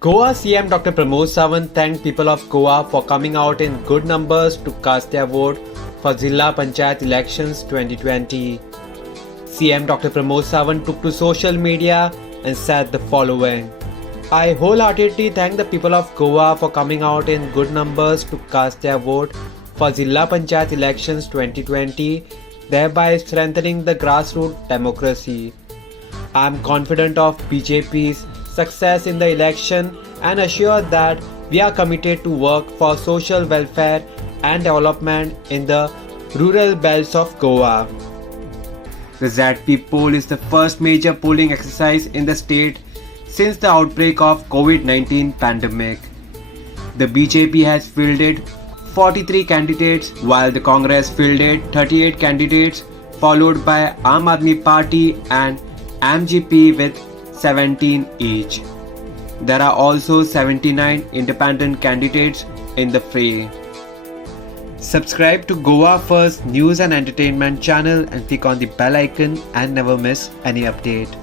Goa CM Dr. Pramod Sawant thanked people of Goa for coming out in good numbers to cast their vote for Zilla Panchayat elections 2020. CM Dr. Pramod Sawant took to social media and said the following: I wholeheartedly thank the people of Goa for coming out in good numbers to cast their vote for Zilla Panchayat elections 2020, thereby strengthening the grassroots democracy. I am confident of BJP's success in the election and assured that we are committed to work for social welfare and development in the rural belts of Goa. The ZP poll is the first major polling exercise in the state since the outbreak of COVID-19 pandemic. The BJP has fielded 43 candidates while the Congress fielded 38 candidates, followed by Aam Aadmi Party and MGP with 17 each. There are also 79 independent candidates in the fray. Subscribe to Goa First News and Entertainment channel and click on the bell icon and never miss any update.